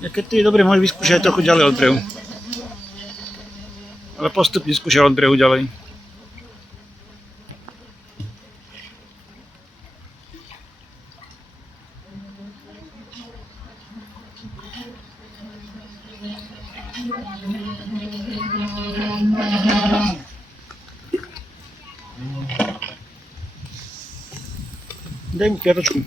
Keď ty dobre mohli vyskúšať trochu ďalej od brehu. Ale postupne skúšaj od brehu ďalej. Daj mi piatočku.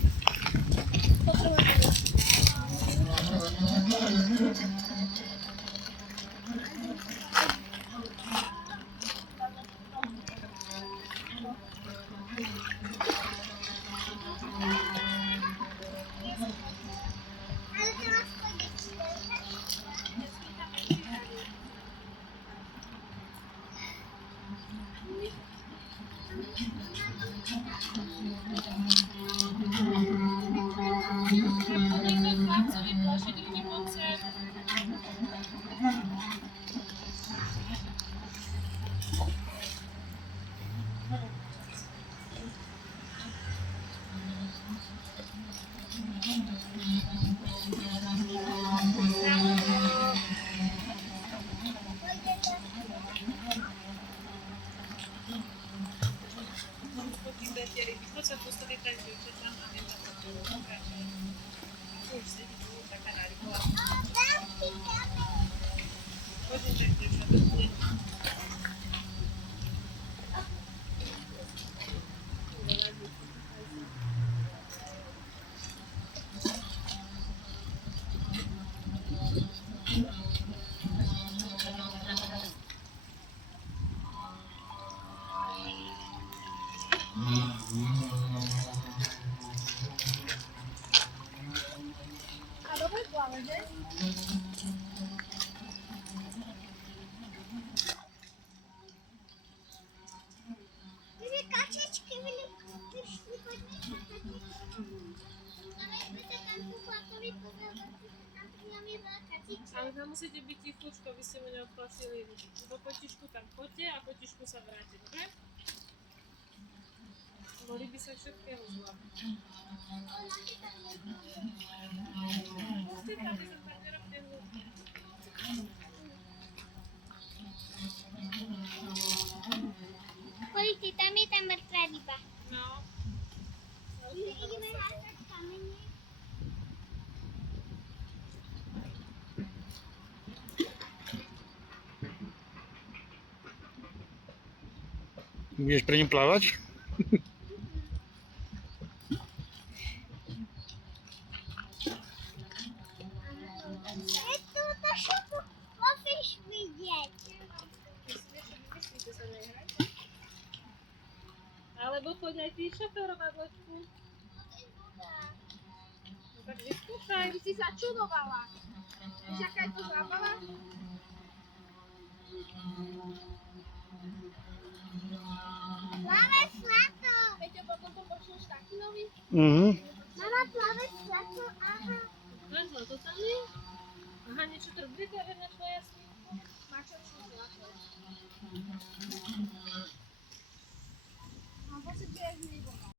Ale tam musíte byť tichučko, aby ste ma neodplasili. Do potišku tam poďte a potišku sa vráte, dobre? Boli by sa všetkého zla. Pustite, aby sa tam nerobte hluk. Políci, tam je tá mŕtvá ryba. No. Ideme házať kamene. Budeš pre ňu plávať? Je tu to šupu, musíš vidieť. Myslíte sa nehrať? Alebo poď aj ty šoferovať loďku. No tak vyskúšaj. Ty si sa čudovala. Víš, aká je to zábava? Plávaj sladko. Peťo, potom to počneš taký nový? Mama, plávaj sladko, aha. Máš to tam je? Aha, niečo to bude na tvoje